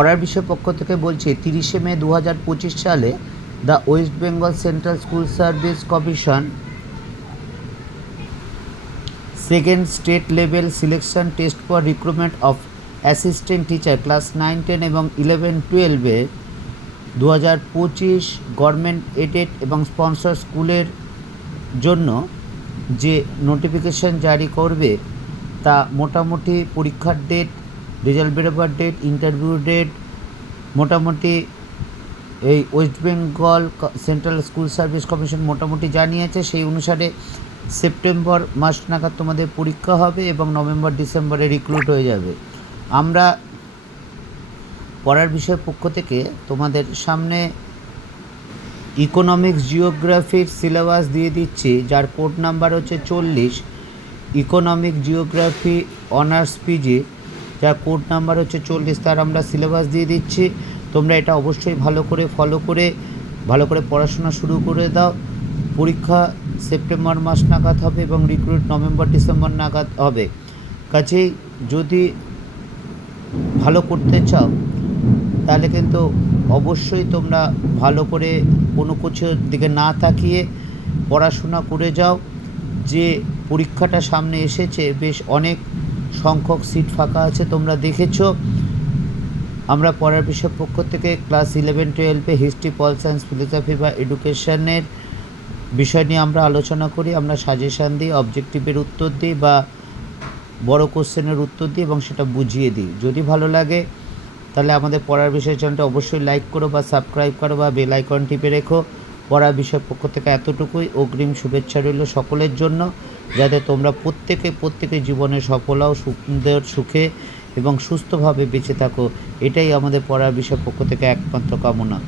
পড়ার বিষয় পক্ষ থেকে বলছি 30শে মে 2025 সালে the West Bengal central school service commission second state level selection test for recruitment of assistant teacher class 9-10 এবং 11-12 2025 গভর্নমেন্ট এডেড এবং স্পন্সর স্কুলের জন্য যে নোটিফিকেশান জারি করবে তা মোটামুটি পরীক্ষার ডেট, রেজাল্ট বেরোবার ডেট, ইন্টারভিউ ডেট মোটামুটি এই West Bengal central school service commission মোটামুটি জানিয়েছে। সেই অনুসারে সেপ্টেম্বর মাস নাগাদ তোমাদের পরীক্ষা হবে এবং নভেম্বর ডিসেম্বরে রিক্রুট হয়ে যাবে। আমরা পড়ার বিষয়ের পক্ষ থেকে তোমাদের সামনে ইকোনমিক্স জিওগ্রাফির সিলেবাস দিয়ে দিচ্ছি, যার কোড নাম্বার হচ্ছে 40। ইকোনমিক জিওগ্রাফি অনার্স পিজি, যার কোড নাম্বার হচ্ছে 40, তার আমরা সিলেবাস দিয়ে দিচ্ছি। তোমরা এটা অবশ্যই ভালো করে ফলো করে ভালো করে পড়াশোনা শুরু করে দাও। পরীক্ষা সেপ্টেম্বর মাস নাগাদ হবে এবং রিক্রুট নভেম্বর ডিসেম্বর নাগাদ হবে। কাজেই যদি ভালো করতে চাও তাহলে কিন্তু অবশ্যই তোমরা ভালো করে কোনো কিছুর দিকে না তাকিয়ে পড়াশোনা করে যাও। যে পরীক্ষাটা সামনে এসেছে বেশ অনেক সংখ্যক সিট ফাঁকা আছে, তোমরা দেখেছো। আমরা পড়ার বিষয়ের পক্ষ থেকে class 11-12 history, pol science, philosophy বা এডুকেশনের বিষয় নিয়ে আমরা আলোচনা করি। আমরা সাজেশান দিই, অবজেক্টিভের উত্তর দিই বা বড় কোশ্চেনের উত্তর দিই এবং সেটা বুঝিয়ে দিই। যদি ভালো লাগে তাহলে আমাদের পড়ার বিষয় চ্যানেলটা অবশ্যই লাইক করো বা সাবস্ক্রাইব করো বা বেল আইকন টিপে রেখো। পড়ার বিষয়ের পক্ষ থেকে এতটুকুই। অগ্রিম শুভেচ্ছা রইল সকলের জন্য, যাতে তোমরা প্রত্যেকে জীবনে সফল হও, সুন্দর সুখে এবং সুস্থভাবে বেঁচে থাকো। এটাই আমাদের পড়ার বিষয়ের পক্ষ থেকে একমাত্র কামনা।